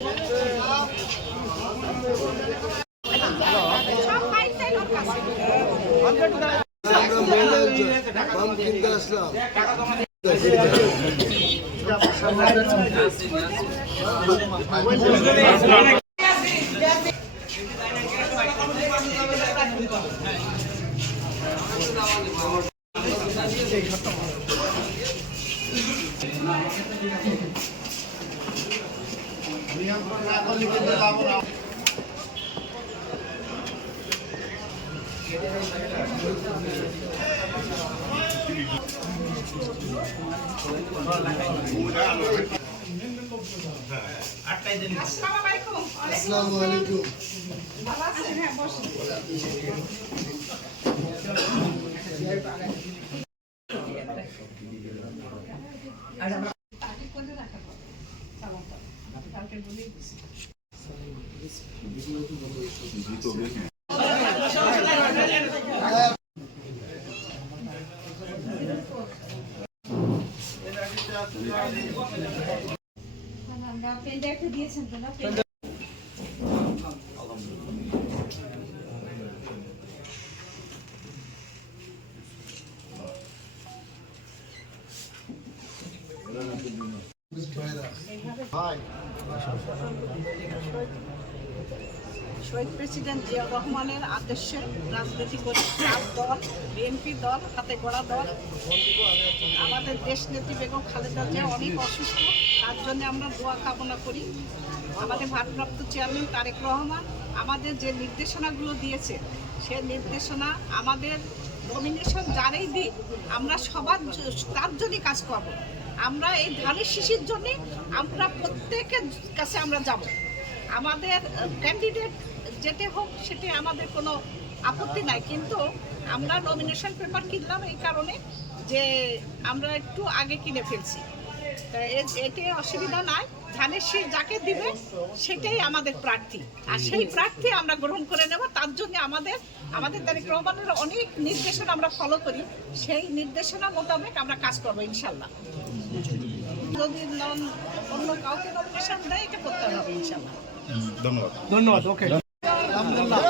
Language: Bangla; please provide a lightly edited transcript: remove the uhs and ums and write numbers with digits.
Assalamualaikum. শহীদ প্রেসিডেন্ট জিয়া রহমানের আদেশে রাজনীতি করে দল বিএনপি দল হাতে গড়া দল আমাদের দেশ নেত্রী বেগম খালেদা জিয়া অনেক অসুস্থ, তার জন্য আমরা দোয়া কামনা করি। আমাদের ভারপ্রাপ্ত চেয়ারম্যান তারেক রহমান আমাদের যে নির্দেশনাগুলো দিয়েছে সে নির্দেশনা আমাদের নমিনেশন যারাই দিই আমরা সবার তার জন্যই কাজ করব। আমরা এই ধানের শীষের জন্যে আমরা প্রত্যেকের কাছে আমরা যাব। আমাদের ক্যান্ডিডেট যেতে হোক সেটি আমাদের কোনো আপত্তি নাই, কিন্তু আমরা নমিনেশন পেপার কিনলাম এই কারণে যে আমরা একটু আগে কিনে ফেলছি, এতে অসুবিধা নাই। ধানের শীষ যাকে দিবে সেটাই আমাদের প্রার্থী, আর সেই প্রার্থী আমরা গ্রহণ করে নেব। তার জন্য আমাদের তারেক রহমানের অনেক নির্দেশনা আমরা ফলো করি, সেই নির্দেশনা মোতাবেক আমরা কাজ করবো ইনশাল্লাহ। যদি অন্য কাউকে নমিনেশন দেয় এটা করতে হবে ইনশাল্লাহ। ধন্যবাদ। ওকে, আলহামদুলিল্লাহ।